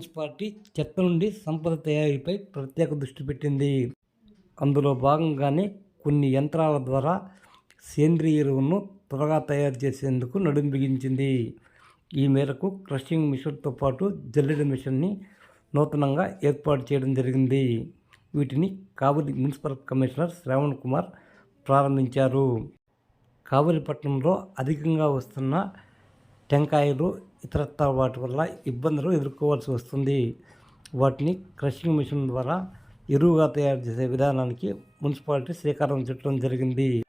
Municipality చెత్త నుండి సంపద తయారీపై ప్రత్యేక దృష్టి పెట్టింది. అందులో భాగంగానే కొన్ని యంత్రాల ద్వారా సేంద్రియ ఎరువును త్వరగా తయారు చేసేందుకు నడుం బిగించింది. ఈ మేరకు క్రషింగ్ మిషన్తో పాటు జల్లెడ మిషన్ని నూతనంగా ఏర్పాటు చేయడం జరిగింది. వీటిని కావలి మున్సిపల్ కమిషనర్ శ్రావణ్ కుమార్ ప్రారంభించారు. కావలిపట్నంలో అధికంగా వస్తున్న టెంకాయలు ఇతరత్ర వాటి వల్ల ఇబ్బందులు ఎదుర్కోవాల్సి వస్తుంది. వాటిని క్రషింగ్ మిషన్ ద్వారా ఎరువుగా తయారు చేసే విధానానికి మున్సిపాలిటీ శ్రీకారం చుట్టడం జరిగింది.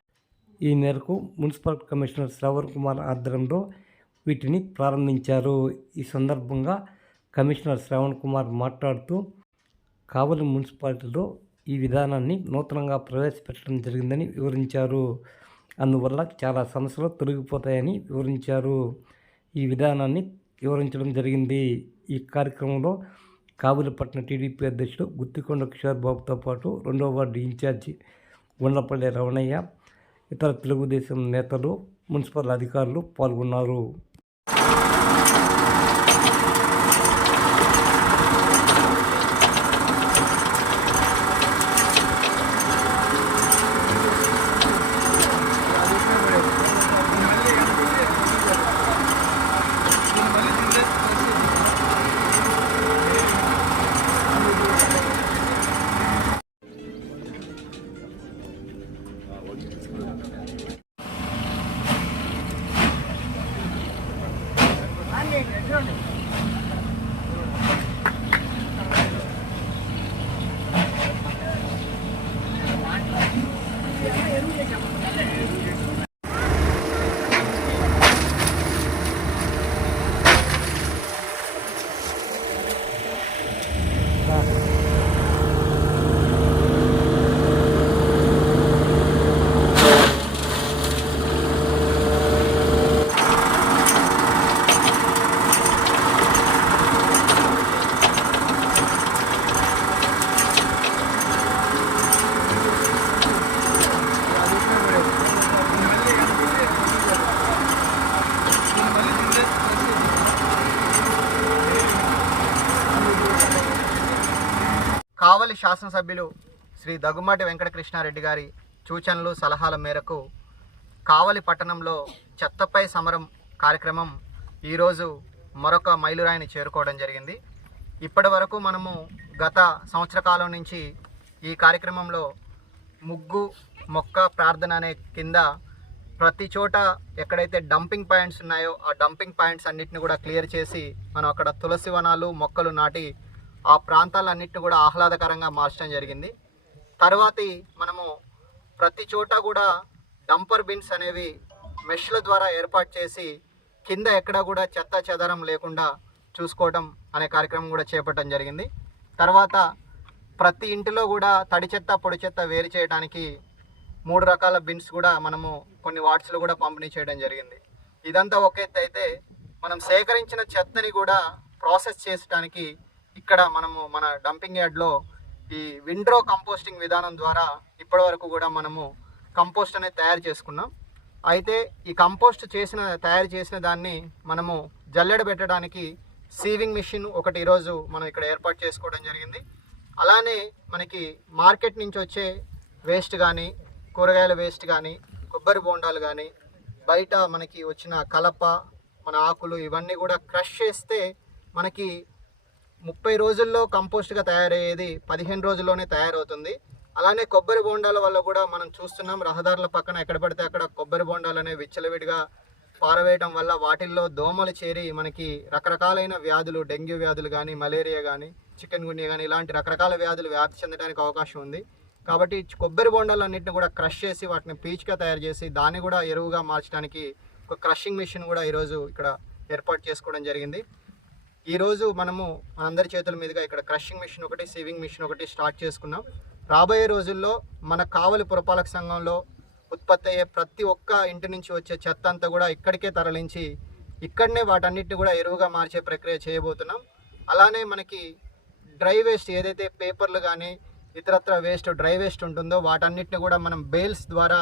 ఈ మేరకు మున్సిపల్ కమిషనర్ శ్రవణ్ కుమార్ ఆధ్వర్యంలో వీటిని ప్రారంభించారు. ఈ సందర్భంగా కమిషనర్ శ్రవణ్ కుమార్ మాట్లాడుతూ కావలి మున్సిపాలిటీలో ఈ విధానాన్ని నూతనంగా ప్రవేశపెట్టడం జరిగిందని వివరించారు. అందువల్ల చాలా సమస్యలు తొలగిపోతాయని వివరించారు. ఈ విధానాన్ని వివరించడం జరిగింది. ఈ కార్యక్రమంలో కాబులపట్నం టీడీపీ అధ్యక్షుడు గుత్తికొండ కిషోర్ బాబుతో పాటు రెండవ వార్డు ఇన్ఛార్జి గుండ్లపల్లి రమణయ్య ఇతర తెలుగుదేశం నేతలు మున్సిపల్ అధికారులు పాల్గొన్నారు. కావలి శాసనసభ్యులు శ్రీ దగ్గుమాటి వెంకటకృష్ణారెడ్డి గారి సూచనలు సలహాల మేరకు కావలి పట్టణంలో చెత్తపై సమరం కార్యక్రమం ఈరోజు మరొక మైలురాయిని చేరుకోవడం జరిగింది. ఇప్పటి వరకు మనము గత సంవత్సర కాలం నుంచి ఈ కార్యక్రమంలో ముగ్గు మొక్క ప్రార్థన అనే కింద ప్రతి చోట ఎక్కడైతే డంపింగ్ పాయింట్స్ ఉన్నాయో ఆ డంపింగ్ పాయింట్స్ అన్నిటిని కూడా క్లియర్ చేసి మనం అక్కడ తులసి వనాలు మొక్కలు నాటి ఆ ప్రాంతాలన్నింటిని కూడా ఆహ్లాదకరంగా మార్చడం జరిగింది. తర్వాతి మనము ప్రతి చోట కూడా డంపర్ బిన్స్ అనేవి మెష్ల ద్వారా ఏర్పాటు చేసి కింద ఎక్కడ కూడా చెత్త చెదరం లేకుండా చూసుకోవడం అనే కార్యక్రమం కూడా చేపట్టడం జరిగింది. తర్వాత ప్రతి ఇంటిలో కూడా తడి చెత్త పొడి చెత్త వేరు చేయడానికి మూడు రకాల బిన్స్ కూడా మనము కొన్ని వాట్స్లో కూడా పంపిణీ చేయడం జరిగింది. ఇదంతా ఒక ఎత్తు అయితే మనం సేకరించిన చెత్తని కూడా ప్రాసెస్ చేయడానికి ఇక్కడ మనము మన డంపింగ్ యార్డ్లో ఈ విండ్రో కంపోస్టింగ్ విధానం ద్వారా ఇప్పటి వరకు కూడా మనము కంపోస్ట్ అనేది తయారు చేసుకున్నాం. అయితే ఈ కంపోస్ట్ చేసిన తయారు చేసిన దాన్ని మనము జల్లెడ పెట్టడానికి సీవింగ్ మిషన్ ఒకటి ఈరోజు మనం ఇక్కడ ఏర్పాటు చేసుకోవడం జరిగింది. అలానే మనకి మార్కెట్ నుంచి వచ్చే వేస్ట్ కానీ కూరగాయల వేస్ట్ కానీ కొబ్బరి బోండాలు కానీ బయట మనకి వచ్చిన కలప మన ఆకులు ఇవన్నీ కూడా క్రష్ చేస్తే మనకి ముప్పై రోజుల్లో కంపోస్ట్గా తయారయ్యేది పదిహేను రోజుల్లోనే తయారవుతుంది. అలానే కొబ్బరి బోండాల వల్ల కూడా మనం చూస్తున్నాం రహదారుల పక్కన ఎక్కడ పడితే అక్కడ కొబ్బరి బోండాలు అనేవి విచ్చలవిడిగా పారవేయడం వల్ల వాటిల్లో దోమలు చేరి మనకి రకరకాలైన వ్యాధులు డెంగ్యూ వ్యాధులు కానీ మలేరియా కానీ చికెన్ గుండె కానీ ఇలాంటి రకరకాల వ్యాధులు వ్యాప్తి చెందడానికి అవకాశం ఉంది. కాబట్టి కొబ్బరి బొండాలన్నింటిని కూడా క్రష్ చేసి వాటిని పీచ్గా తయారు చేసి దాన్ని కూడా ఎరువుగా మార్చడానికి ఒక క్రషింగ్ మిషన్ కూడా ఈరోజు ఇక్కడ ఏర్పాటు చేసుకోవడం జరిగింది. ఈరోజు మనము మనందరి చేతుల మీదుగా ఇక్కడ క్రషింగ్ మిషన్ ఒకటి సేవింగ్ మిషన్ ఒకటి స్టార్ట్ చేసుకున్నాం. రాబోయే రోజుల్లో మన కావలి పురపాలక సంఘంలో ఉత్పత్తి అయ్యే ప్రతి ఒక్క ఇంటి నుంచి వచ్చే చెత్త అంతా కూడా ఇక్కడికే తరలించి ఇక్కడనే వాటన్నిటిని కూడా ఎరువుగా మార్చే ప్రక్రియ చేయబోతున్నాం. అలానే మనకి డ్రై వేస్ట్ ఏదైతే పేపర్లు కానీ ఇతరత్ర వేస్ట్ డ్రై వేస్ట్ ఉంటుందో వాటన్నిటిని కూడా మనం బేల్స్ ద్వారా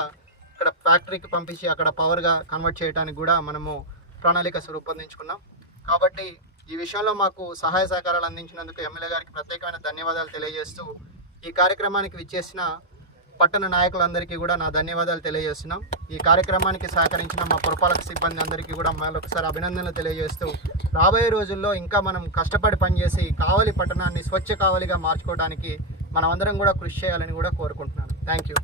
ఇక్కడ ఫ్యాక్టరీకి పంపించి అక్కడ పవర్గా కన్వర్ట్ చేయడానికి కూడా మనము ప్రణాళిక రూపొందించుకున్నాం కాబట్టి ఈ విషయంలో మాకు సహాయ సహకారాలు అందించినందుకు ఎమ్మెల్యే గారికి ప్రత్యేకమైన ధన్యవాదాలు తెలియజేస్తూ ఈ కార్యక్రమానికి విచ్చేసిన పట్టణ నాయకులందరికీ కూడా నా ధన్యవాదాలు తెలియజేస్తున్నాం. ఈ కార్యక్రమానికి సహకరించిన మా పురపాలక సిబ్బంది అందరికీ కూడా మరొకసారి అభినందనలు తెలియజేస్తూ రాబోయే రోజుల్లో ఇంకా మనం కష్టపడి పనిచేసి కావలి పట్టణాన్ని స్వచ్ఛ కావలిగా మార్చుకోవడానికి మనమందరం కూడా కృషి చేయాలని కూడా కోరుకుంటున్నాను. Thank you